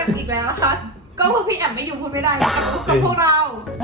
กันอีกแล้วนะคะ ก็พวกพี่แอมไม่อยู่พูดไม่ได้แล้วกับพวกเรา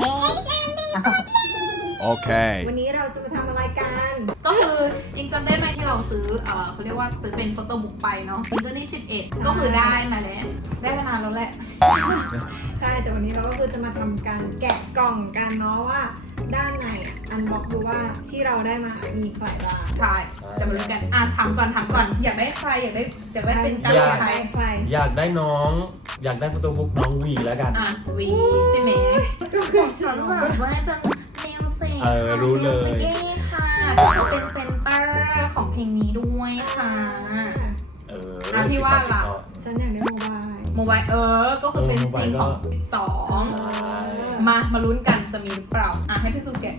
โอเควันนี้เราจะมาทำอะไรกันก็คือยังจำได้ไหมที่เราซื้อเขาเรียกว่าซื้อเป็นโฟโต้บุ๊กไปเนาะซิงเกิลที่11ก็คือได้มาแล้วได้มานานแล้วแหละใช่แต่วันนี้เราก็คือจะมาทำการแกะกล่องกันเนาะว่าด้านในอันบ็อกดูว่าที่เราได้มามีใครบ้างใช่จะมาดูกันถามก่อนอยากได้ใครอยากได้เป็นการใครใครอยากได้น้องอยากได้โฟโต้บุ๊กน้องวีแล้วกันวีใช่ไหมก็คือฉันสั่งไว้เป็นมิวสิกรู้เลยมิวสิกค่ะเขาเป็นเซนเตอร์ของเพลงนี้ด้วยค่ะพี่ว่าล่ะฉันอยากได้โมบายโมบายก็คือเป็นซิงของ12มาลุ้นกันจะมีหรือเปล่าให้พี่สุแกะ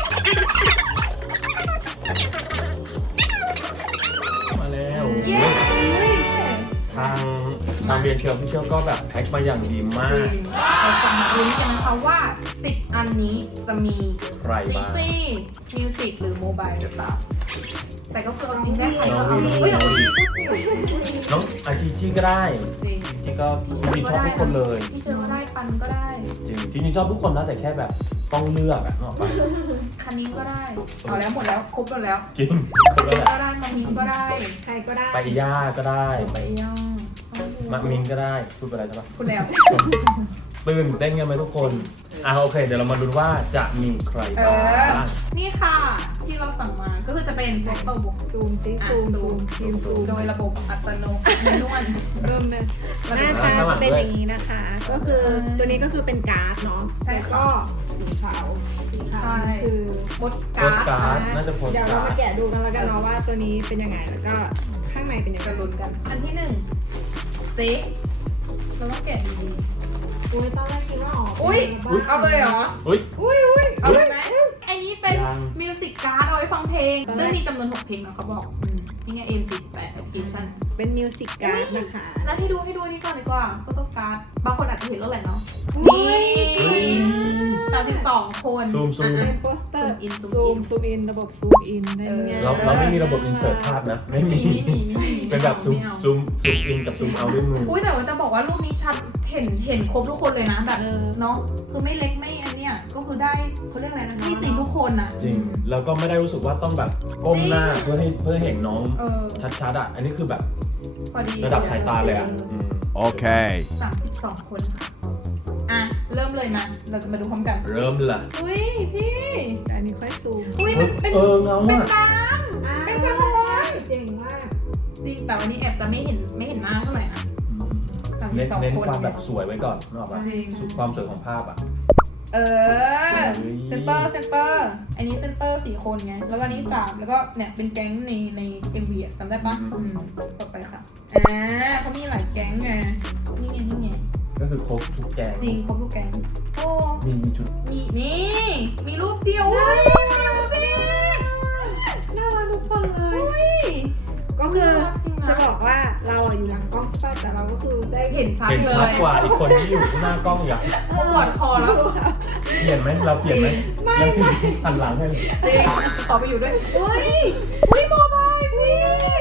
มาแล้วเย้ทางเรียนเชียวพี่เชียวก็แบบแพ็คมาอย่างดีมาจริกงเราจะมาลุ้นกันนะคะว่า10อันนี้จะมีใครบ้างซีมิวสิกหรือโมบายหรือเปล่าแต่ก็คือเอาจริงได้ใครน้ก็องเอาวีเฮ้ยน้องวีน้องอาจีจีก็ได้จริงจีก็จีชอบทุกคนเลยพี่เชอก็ได้ปันก็ได้จริงชอบทุกคนนะแต่แค่แบบต้องเลือกอะนึกออกปะคันนี้ก็ได้เอาแล้วหมดแล้วครบหมดแล้วจริงคนละแหละก็ได้มามินก็ได้ใครก็ได้ไปย่าก็ได้ไปย่างมะมินก็ได้พูดไปอะไรใช่ปะคุณแล้วตื่นเต้นกันไหมทุกคนโอเคเดี๋ยวเรามาดูว่าจะมีใครบ้างนี่ค่ะที่เราสั่งมาก็คือจะเป็นโฟโต้บุ๊กซูมซิซูมโดยระบบอัตโนมัติแมนนวลเริ่มเลยหน้าตาจะเป็นอย่างนี้นะคะ ก็คือตัวนี้ก็คือเป็นการ์ดเนาะแล้วก็สีขาวคือโปสโพสการ์การ์ดดน่าจะโพสเดี๋ยวเราการ์มาดแกะดูกันแล้วกันเนาะว่าตัวนี้เป็นยังไงแล้วก็ข้างในเป็นยังจะไงลุ้นกันอันที่1ซิเราต้องแกะดีอุ้ยตอนแรกคิดว่าอ๋อๆอุ้ยเอาเลยเหรออุ้ยเอาเลยไหมไอ้นี้เป็นยังมิวสิกการ์ดเอาไว้ฟังเพลง ซึ่งมีจำนวน6เพลงเนาะเขาบอกนี่ไง M48 application เป็นมิวสิกการ์ดนะคะแล้วให้ดูนี่ก่อนดีกว่าโฟโต้การ์ดบางคนอาจจะเห็นแล้วแหละเนาะนี่นี่32 คนซูมเป็นโปสเตอร์ซูมอินระบบซูมอินได้ไงเราไม่มีระบบอินเสิร์ตภาพนะไม่มีเป็นแบบซูมอินกับซูมเอาด้วยมืออุ้ยแต่ว่าจะบอกว่ารูปนี้ชัดเห็นครบทุกคนเลยนะแบบเนาะคือไม่เล็กไม่อันเนี้ยก็คือได้เขาเรียกอะไรนะพี่ซีทุกคนอ่ะจริงแล้วก็ไม่ได้รู้สึกว่าต้องแบบก้มหน้าเพื่อเห็นน้องชัดๆอ่ะอันนี้คือแบบพอดีระดับสายตาเลยอ่ะโอเค 32 คนค่ะเริ่มเลยนะเราจะมาดูพร้อมกันเริ่มละอุ้ยพี่แต่อันนี้ค่อยซูมอุ้ยมันเป็นเงาเป็นอ่ะตามเป็นสะท้อนเจ๋งมากจริงแต่วันนี้แอบจะไม่เห็นหน้าเท่าไหร่นะเน้น 32 คนความแบบสวยไว้ก่อนนกออกปะจริงสุดความสวยของภาพอ่ะเซนเตอร์อันนี้เซนเตอร์4 คนไงแล้วก็นี้3แล้วก็เนี่ยเป็นแก๊งใน MV อ่ะจำได้ปะต่อไปค่ะเขามีหลายแก๊งไงนี่ไงก็คือครบทุกแกงจริงครบทุกแก๊งโอ้มีชุดมีรูปเดียวเว้ยมิวสิกน่ารักทุกคนเลยเฮ้ยก็คือจริงจะนะบอกว่าเราอยู่หลังกล้องใช่ป่ะแต่เราก็คือได้เห็นชัดเห็นเลชัดยกว่าอีกคนที่อยู่หน้ากล้องอย่างปวดคอแล้วเปลี่ยนไหมเราเปลี่ยนไหมยังถึงหันหลังให้เลยจริงขอไปอยู่ด้วยอุ้ยโมบายพี่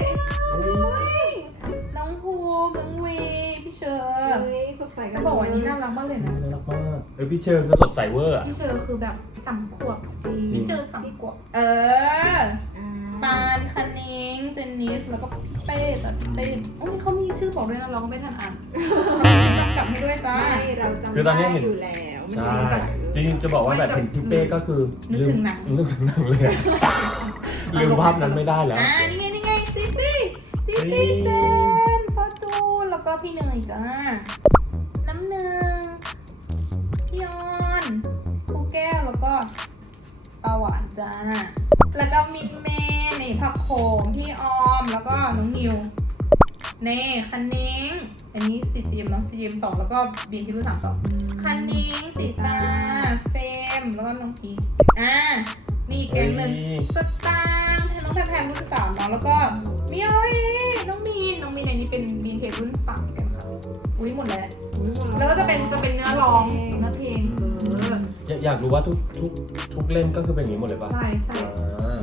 น้องภูมิน้องวีพี่เชอร์เฮ้ยสดใสกัจะนบอกว่านี้น่ารักมากเลยนะน่ารักมากพี่เชอร์คือสดใสเวอร์อะพี่เชอร์คือแบบ3 ขวบจริงพี่เจอ3 ขวบปานคณิงเจนนิสแล้วก็เป้โอ้ยเขามีชื่อบอกด้วยนะเราก็ไม่ทันอ่านกำกับให้ด้วยจ้าไม่เราจำคือตอนนี้ได้เห็นอยู่แล้วมันใช่จริงจังจริงๆจะบอกว่าแบบเห็นพี่เป้ก็คือนึกถึงหนังนึกถึงหนังเลยอะลืมภาพนั้นไม่ได้แล้วนี่ไงจีเจนฟอร์จูนแล้วก็พี่เนยจ้าน้ำหนึ่งพี่ออนครูแก้วแล้วก็ปาหวานจ้าแล้วก็มินเมย์นี่ผักโขมพี่ออมแล้วก็น้องนิวเน่คันนิ้งอันนี้ CGM เนาะ CGM 2แล้วก็บีนที่รู้32คันนิ้งสีตาเฟมแล้วก็น้องพีนี่อีกแก๊งหนึ่งสตางค์น้องแพมรุ่น3เนาะแล้วก็มีอ้อยน้องมีนในนี้เป็นบีนเทปรุ่น3กันค่ะอุ้ยหมดแล้วแล้วก็จะเป็นเนื้อร้องเนื้อเพลงอยากรู้ว่าทุกเล่มก็คือเป็นอย่างนี้หมดเลยป่ะใช่โอ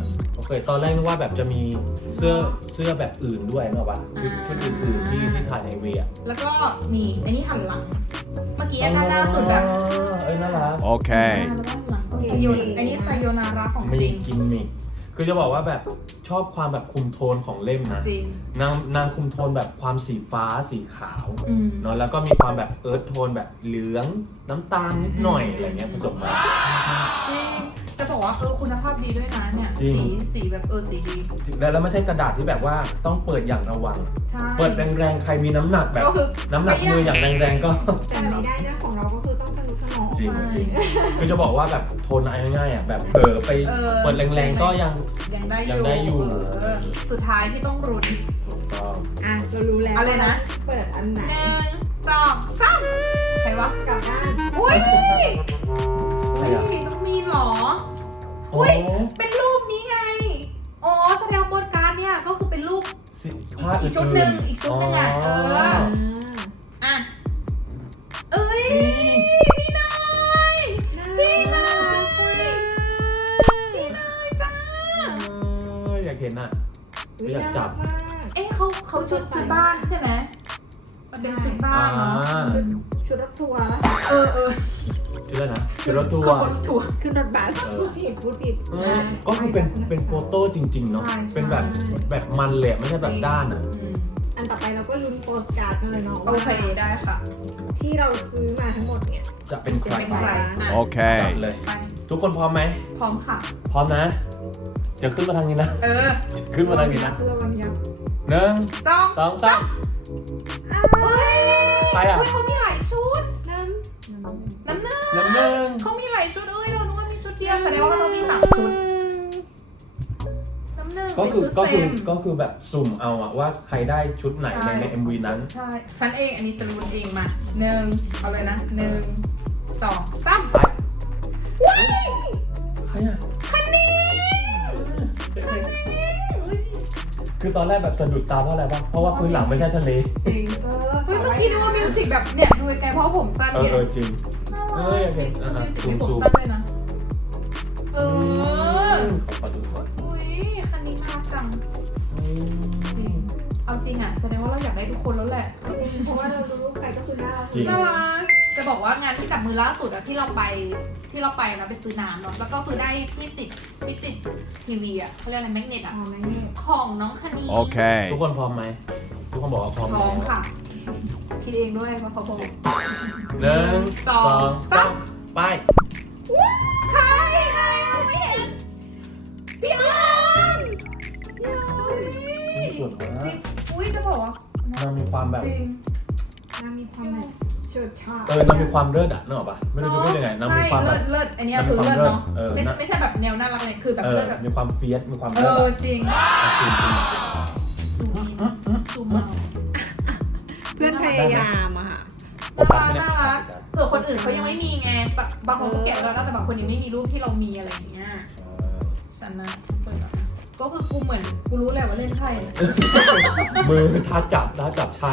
เคยตอนแรกนึกว่าแบบจะมีเสื้อแบบอื่นด้วยเนกอะปะชุดอื่นๆที่ถ่ายในวีอะแล้วก็มีอันนี้หันหลัง เมื่อกี้ด้านหน้าสุดแบบน่ารัก Okay. แล้วก็หลังก็ไซโยนาอันนี้ไซโยนาระของมีจริงกิมมิคคือจะบอกว่าแบบชอบความแบบคุมโทนของเล่มนะจริงนางคุมโทนแบบความสีฟ้าสีขาวอืมเนาะแล้วก็มีความแบบเอิร์ธโทนแบบเหลืองน้ำตาลนิดหน่อยอะไรเงี้ยผสมมาจริงจะบอกว่าคุณภาพดีด้วยนะเนี่ยจริงสีแบบสีดีแล้วไม่ใช่กระดาษที่แบบว่าต้องเปิดอย่างระวังใช่เปิดแรงๆใครมีน้ำหนักแบบก็คือน้ำหนักมืออย่างแรงๆก็แต่ไม่ได้นะของเราก็คือต้องทะนุถนอมจริงใช่จริงคือจะบอกว่าแบบโทนอะไรง่ายๆอ่ะแบบเผลอไปเปิดแรงๆก็ยังยังได้ยังได้อยู่สุดท้ายที่ต้องรุนถูกต้องอ่ะเรารู้แล้วอะไรนะเปิดอันไหน 1 2 3ใครวะกลับด้านอุ้ยใครอ่ะน้องมีนเหรอโอ้เป็นรูปนี้ไง อ๋อแสดงว่าโปสการ์ดเนี่ยก็คือเป็นรูปสิภาพอีกชุดหนึ่งอีกชุดหนึ่งอ่ะอ่ะ เอ้ย พี่นายพี่นายพี่นายจ้าอยากเห็นอ่ะ อยากจับเอ๊ะเขาชุดบ้านใช่ไหมมันเป็นชุดบ้านเนาะชุดรถทัวร์เออชื่ออะไรนะชื่อรถทัวคือร์คนทัวร์ขึ้นรถบัสพูดผิดก็คือเป็นโฟโต้จริงๆเนาะใช่เป็นแบบมันเลยไม่ใช่แบบด้านอ่ะอืมอันต่อไปเราก็ลุ้นโปสการ์ดกันเลยเนาะโอเคได้ค่ะที่เราซื้อมาทั้งหมดเนี่ยจะเป็นใครเป็นใครอ่ะจัด Okay. เลยไปทุกคนพร้อมไหมพร้อมค่ะพร้อมนะ จะขึ้นมาทางนี้นะเออขึ้นมาทางนี้นะเรือวันยับหนึ่งต้องสองสามเอ้ยใครอ่ะเฮ้ยเขามีหลายชุดน้น้ำหนึ่งหนึ่งเขามีหลายชุดเรานึกว่ามีชุดเดียวแสดงว่าเรามี3 ชุด น้ำหนึ่งก็เป็นคือชุดก็เซคือมก็คือแบบสุ่มเอาอะว่าใครได้ชุดไหนใช่ใน MV นั้นใช่ฉันเองอันนี้ฉันรู้เองมาเอาเลยนะ1 2 3 ไปใครอ่ะคันนี้คือตอนแรกแบบสะดุดตาเพราะอะไรบ้างเพราะว่าพื้นหลังไม่ใช่ทะเลจริงำเฮ้ยเมื่อกี้ดูว่ามิวสิกแบบเนี่ยดูไกลๆเพราะผมสั้นไงจริงน่าเอ้รัยอยากเห็นมิวสิกซูมผมซูมสั้นเลยนะขอดูก่อนอุ้ยคันนี้น่ารักจังจริง เอาจริงอ่ะแสดงว่าเราอยากได้ทุกคนแล้วแหละเพราะว่าเรารู้ใครก็คือน่ารักจริงน่ารักจะบอกว่างานที่จับมือล่าสุดอะที่เราไปนะไปซื้อน้ำเนาะแล้วก็คือได้ที่ติดทีวีอะเขาเรียกอะไรแมกเนตอะอ๋อไม่เนี่ยของน้องคณีทุก Okay. คนพร้อมไหมทุกคนบอกว่าพร้อมพร้อมแล้วค่ะ คิดเองด้วยว่าเขาบอกหนึ่งสองสามไปใครเราไม่เห็นพี่ออนสวยมากจริงอุ้ยจะบอกว่านางมีความแบบจริงนางมีความแบบเฉิดฉายนางมีความเลิศอะนึกออกปะไม่รู้จะพูดยังไงนางมีความแบบเลิศอันนี้คือเลิศเนาะเออไม่ใช่แบบแนวน่ารักเลยคือแบบเลิศแบบมีความเฟียสมีความเอเลิศออะจริงจริงซูมเอาเพื่อนพยายามอะค่ะโฟกัสไหมเนี่ยน่ารักเผื่อคนอื่นเขายังไม่มีไงบางคนเขาแกะแล้วนะแต่บางคนยังไม่มีรูปที่เรามีอะไรอย่างเงี้ยฉันนะฉันเปิดแล้วนะก็คือกูเหมือนกูรู้แหละว่าเล่นไพ่มือท่าจับใช่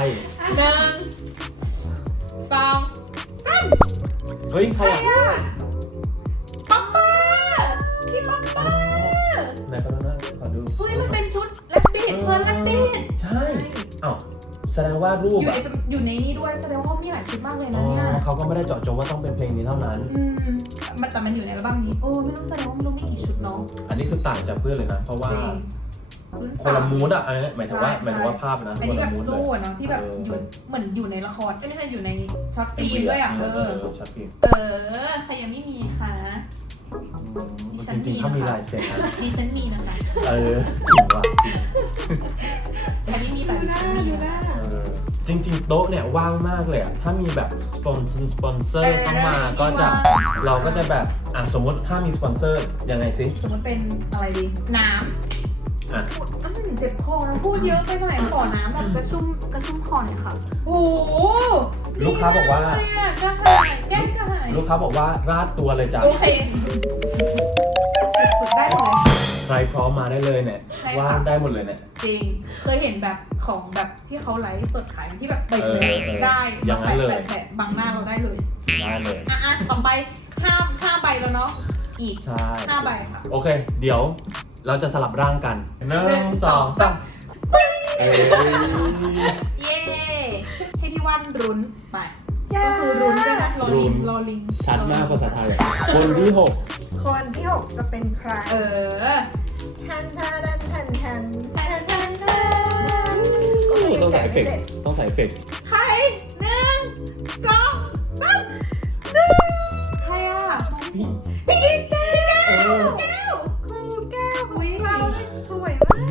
1 2 3 เฮ้ยใครใครอะอะป๊อปเปอร์พี่ป๊อปเปอร์ไหนก็ได้นะขอดูเฮ้ยมันเป็นชุดแลบบิดเพื่อนแลบบิดใช่อ้าวแสดงว่ารูปอยู่ในนี้ด้วยแสดงว่าเขามีหลายชุดมากเลยอ๋นะอเนี่ยเขาก็ไม่ได้เจาะจงว่าต้องเป็นเพลงนี้เท่านั้นแต่มันอยู่ในอัลบั้มนี้ไม่รู้แสดงว่าไม่รู้มีกี่ชุดเนาะอันนี้คือต่างจากเพื่อนเลยนะ เพราะว่าจริงรุ่นคนละ 3 มูดอะอันนี้หมายถึงว่าภาพนะอันคนนี้แบละบมูดเลสู้ยอะเนาะที่แบบอยู่เหมือนอยู่ในละครไม่ใช่อยู่ในช็อตฟิล์มด้วยอ่ะช็อตฟิล์มใครยังไม่มีคะจริงๆเขามีลายเซ็นนะดิฉันมีนะคะจริงว่ะใครไม่มีแต่ดิฉันมีนะจริงๆโต๊ะเนี่ยว่างมากเลยอะถ้ามีแบบสปอนเซอร์เข้ามาก็จะเราก็จะแบบสมมติถ้ามีสปอนเซอร์ยังไงซิสมมติเป็นอะไรดีน้ำ เจ็บคอนะพูดเยอะไปหน่อยขอน้ำแบบกระชุ่มคอหน่อยค่ะโอ้โหลูกค้าบอกว่าดีมกเลยอะกระหายแก้กระหายลูกค้าบอกว่าราดตัวเลยจ้ะโอเคสุดๆได้หมดเลยใครพร้อมมาได้เลยเนี่ยใช่ค่ะว่างได้หมดเลยเนี่ยจริงเคยเห็นแบบของแบบที่เขาไลฟ์สดขายที่แบบเปิดเออได้อย่างนั้นเลยแปะบังหน้าเราได้เลยได้เลยต่อไป5ใบแล้วเนาะอีกใช่ 5ใบค่ะโอเค เดี๋ยวเราจะสลับร่างกัน1 2 3เอ้ยเย้ให้พี่ว่านรุ้นไปก็คือรุ้นด้วยนะรอลิงรอลิงชัดมากภาษาไทยอะคนที่คนที่ 6 จะเป็นใคร ทันทันทันทันทันทันทันทัน 6ต้องใส่เอฟเฟกต์ต้องใส่เอฟเฟกต์ใคร1 2 3ใครอ่ะพี่พี่แก้วแก้วครูแก้วอุ้ยเราสวยมาก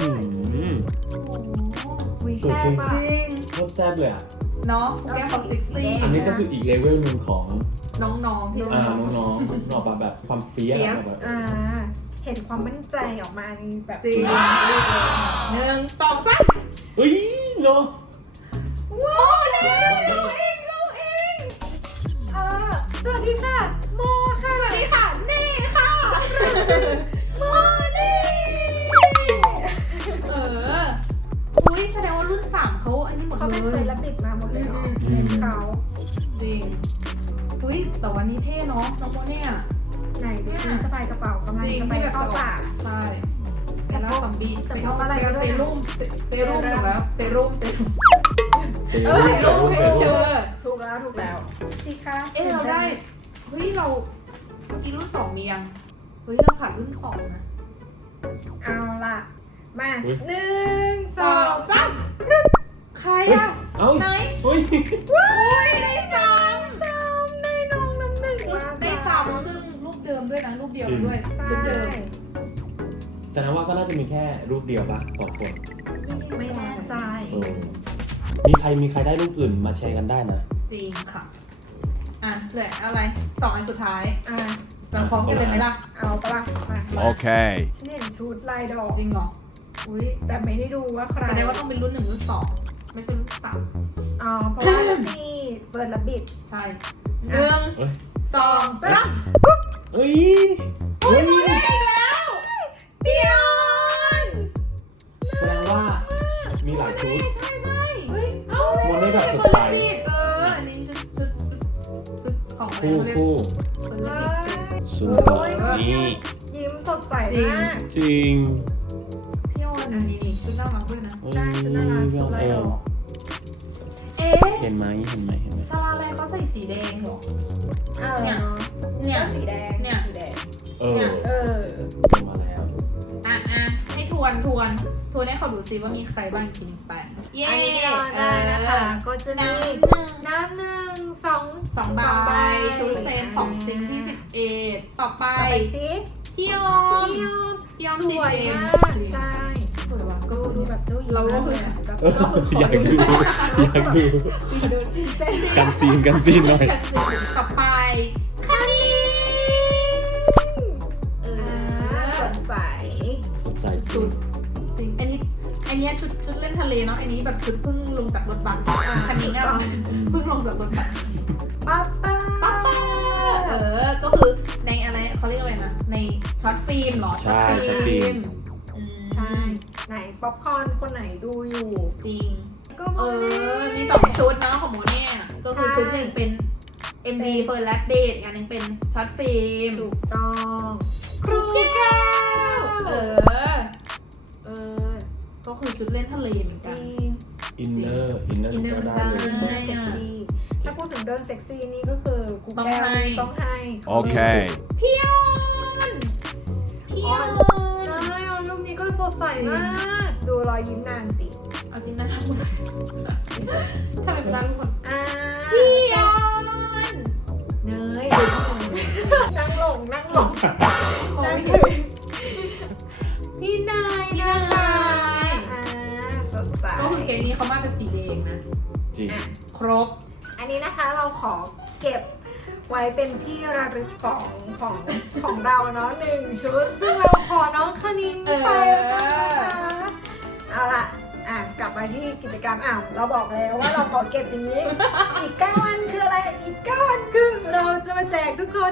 โอ้วิแซ่บอ่ะจริงโคตรแซ่บเลยอ่ะเนาะครูแก้วเขาเซ็กซี่อันนี้ก็คืออีกเลเวลหนึ่งของน้องๆที่น้องๆออกมาแบบความเฟี้ย Fierce แบบเห็นความมั่นใจออกมาในแบบจริง1 2 3 เฮ้ยเนาะว้าวเราเองสวัสดีค่ะโมค่ะสวัสดีค่ะเน่ค่ะโมนี่อุ้ยแสดงว่ารุ่น3เขาอันนี้หมดเขาเป็นเลเคยยรับบิดมาหมดเลยเนาะอืมเซ็นเขาจริงอุ้ยแต่วันนี้เท่เนาะน้องโมเนี่ยไหนดูสิสบายกระเป๋ากำลังจริงจะไปที่แบบเข้าจะออกป่าใช่เซรั่มซอมบี้แต่ไปพเอากอะไรไปเอาด้เซวยนะรุ่มเซรุ่มถูกแล้วเซรุ่มเซเอรุ่อมเซเซรุ่มรุ่มเชเซอรุ่มร์ถูกแล้วสิคะเราได้เฮ้ยเราอีรุ่น2มียังเฮ้ยเราขาดรุ่น2นะเอาล่ะมาอุ๊ย 1 2 3 ใครอะเอ้าไหนเฮ้ยว้ายได้3 ได้น้องน้ำหนึ่งมาได้3ซึ่งรูปเดิมด้วยนะรูปเดียวด้วยใช่ชุดเดิมแสดงว่าก็น่าจะมีแค่รูปเดียวปะต่อคนไม่แน่ใจมีใครได้รูปอื่นมาแชร์กันได้นะจริงค่ะอ่ะเหลืออะไร2อันสุดท้ายอ่ะเราพร้อมกันเลยไหมล่ะเอาปะล่ะมา Okay. ฉันเห็นชุดลายดอกจริงเหรออุ้ยแต่ไม่ได้ดูว่าใครแสดงว่าต้องเป็นรุ่น1รุ่น2ไม่ใช่รุ่น3 อ๋อเพราะว่าแล้วนี่เปิดระบิดใช่เอ้ย 1 2 3 เฮ้ยอุ้ยมาได้อีกแล้วพี่ออนแสดงว่ามีหลายชุดใช่เฮ้ย เอ้าโมเน่แบบสดเปิดใสระบิดอันนี้ชุดของอะไรคู่เขาเรียกคู่เปิดระบิดเซ็ตสวยนี่ ยิ้มสดใสมากจริงพี่ออนนี่ชุดน่ารักด้วยนะเฮ้ยใช่ชุดน่ารักชุดลายดอกเอ๊ะเห็นไหมซาลาแลเขาใส่สีแดงเหรอเนี่ยเนี่ยสีแดงเนี่ยสีแดงเออเออมาแล้วให้ทวนให้เขาดูซิว่ามีใครบ้างจริงไป เย้อันนี้เราได้นะคะ ก็จะมีน้ำหนึ่งสอง 2 ใบชุดเซตของซิงที่11ต่อไปไปสิพี่ออมพี่ออมพี่ออมสสีวยเจมมากส์ใช่สวยว่ะก็คือแบบเจ้าหญิงเราก็คือแบบก็คือขออยากดูอยากดูดูเซ็ตกันซีนหน่อยกันซีนต่อไปคาริเอสดใสสดใสสุดจริงอันนี้ชุดเล่นทะเลเนาะอันนี้แบบชุดเพิ่งลงจากรถบัสคันนี้อ่ะเพิ่งลงจากรถบัสป้าป้าป้าก็คือในอะไรเขาเรียกอะไรนะในช็อตฟิล์มเหรอช็อตฟิล์มใช่ ไหนป๊อปคอร์นคนไหนดูอยู่จริงก็โมเน่มี2ชุดเนาะของโมเนี่ยก็คือชุดหนึ่งเป็น MV First Lap Date อีกอันหนึงเป็นช็อตฟิล์มถูกต้องครูแก้วเออ ก็คือชุดเล่นทะเลเหมือนจกันริงอินเนอร์ก็ได้เลยเดินเซ็กซี่ถ้าพูดถึงเดินเซ็กซี่นี่ก็คือกูแก้วต้องให้ Okay. พี่ออนใช่รูปนี้ก็สดใสมาก ดูรอยยิ้มนางสิเอาจริงนะทำไมเป็นบ้านทุกคนอ่าพี่ออนเนยนั่งลงโอ้นั่งยถึงพี่นายนะคะสดใสก็คือเกมนี้เขามาเป็นสีแดงนะจริงครบอันนี้นะคะเราขอเก็บไว้เป็นที่ระลึกของเราเนาะ1 ชุด ซึ่งเราขอน้องคณินไปแล้วกันนะคะเอาล่ะ กลับมาที่กิจกรรมเราบอกแล้วว่าเราขอเก็บอย่างนี้ อีก9 วันคืออะไร อีก9 วันคือเราจะมาแจกทุกคน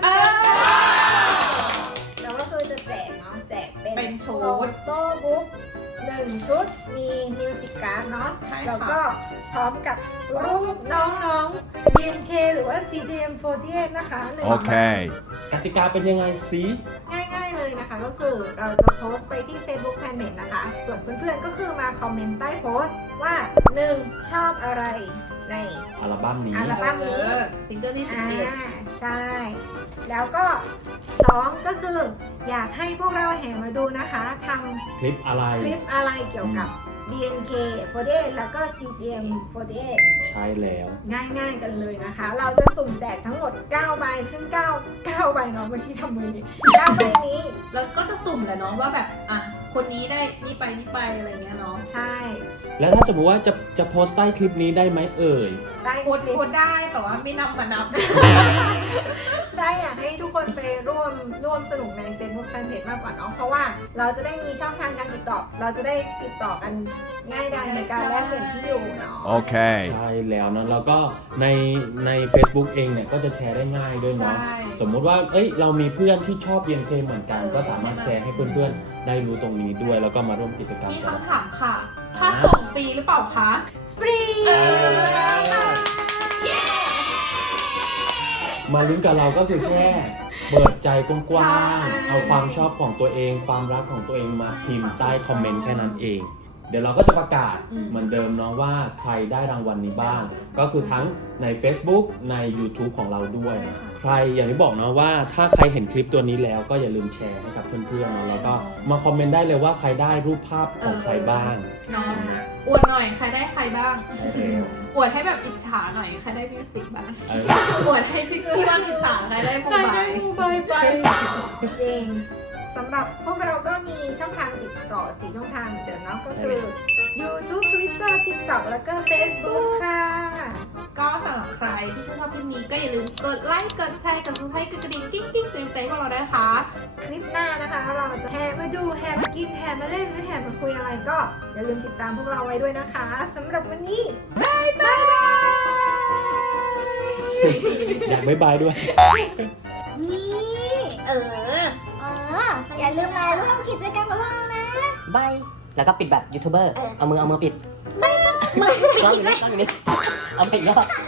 แล้วก็คือจะแจกเนาะ แจกเป็นโต้บุ๊ก1 ชุด มีมิวสิกการ์ดเนาะ แล้วก็พร้อมกับรูปน้องๆ BNK หรือว่า CGM48 นะคะ1 Okay. กติกาเป็นยังไงสิง่ายๆเลยนะคะก็คือเราจะโพสต์ไปที่ Facebook Fanpage นะคะ ส่วนเพื่อนๆก็คือมาคอมเมนต์ใต้โพสต์ว่า 1. ชอบอะไรในอัลบั้มนี้อัลบั้มนี้ซิงเกิลที่11 ใช่ แล้วก็ 2 ก็คืออยากให้พวกเราแห่มาดูนะคะทำคลิปอะไรคลิปอะไรเกี่ยวกับ BNK48 แล้วก็ CCM48 ใช่แล้วง่ายๆกันเลยนะคะ เราจะสุ่มแจกทั้งหมด 9 ใบ ซึ่ง 9 ใบเนาะเมื่อกี้ทำมือนี้9ใบนี้เราก็จะสุ่มแหละเนาะว่าแบบอ่ะคนนี้ได้นี่ไปอะไรเงี้ยเนาะใช่แล้วถ้าสมมติว่าจะโพสต์ใต้คลิปนี้ได้ไหมเอ่ยได้โพสต์ได้แต่ว่าไม่นับมานับใช่อยากให้ทุกคนไปร่วมสนุกใน Facebook Fanpage มากกว่าเนาะเพราะว่าเราจะได้มีช่องทางการติดต่อ เราจะได้ติดต่อกันง่ายดายในการแลกเปลี่ยนที่อยู่เนาะ Okay. ใช่แล้วนะแล้วก็ใน Facebook เองเนี่ยก็จะแชร์ได้ง่ายด้วยเนาะใช่สมมุติว่าเรามีเพื่อนที่ชอบ BNK เหมือนกันเออก็สามารถแชร์ให้เพื่อนๆได้รู้ตรงนี้ด้วย แล้วก็มาร่วมกิจกรรมมีกันคำถามค่ะ ค่าส่งฟรีหรือเปล่าคะฟรีมาลุ้นกับเราก็คือแค่เปิดใจกว้างใช่ๆเอาความชอบของตัวเอง ความรักของตัวเองมาพิมพ์ใต้คอมเมนต์แค่นั้นเอง เดี๋ยวเราก็จะประกาศเหมือนเดิมเนาะว่าใครได้รางวัลนี้บ้าง ก็คือทั้งใน Facebook ใน YouTube ของเราด้วย ใครอย่างที่บอกเนาะว่าถ้าใครเห็นคลิปตัวนี้แล้วก็อย่าลืมแชร์ให้กับเพื่อนๆเนาะแล้วก็มาคอมเมนต์ได้เลยว่าใครได้รูปภาพของใครบ้างเนาะอวดหน่อยใครได้ใครบ้าง อวดให้แบบอิจฉาหน่อยใครได้มิวสิกบ้างเอออวดให้พี่บ้างอิจฉาใครได้โมใครบาได้ยมูบายไปจริงสำหรับพวกเราก็มีช่องทางติดต่อ4ช่องทางเหมือนเดิมเนาะก็คือ YouTube Twitter TikTok แล้วก็ Facebook ค่ะก็สำหรับใครที่ชื่นชอบคลิปนี้ก็อย่าลืมกดไลค์กดแชร์กดซับสไครต์กดกระดิ่งกิ๊งกิ๊งเตือนใจพวกเราด้วยนะคะคลิปหน้านะคะ เราจะแห่มาดูแห่มากินแห่มาเล่นหรือแห่มาคุยอะไรก็อย่าลืมติดตามพวกเราไว้ด้วยนะคะสำหรับวันนี้บายบายอยากบ๊ายบายด้วยนี่อย่าลืมมาร่วมกิจกรรมกับพวกเรานะบาย แล้วก็ปิดแบบยูทูบเบอร์ เอามือปิดไม่ร้องอยู่นี่เอาไปอีกรอบ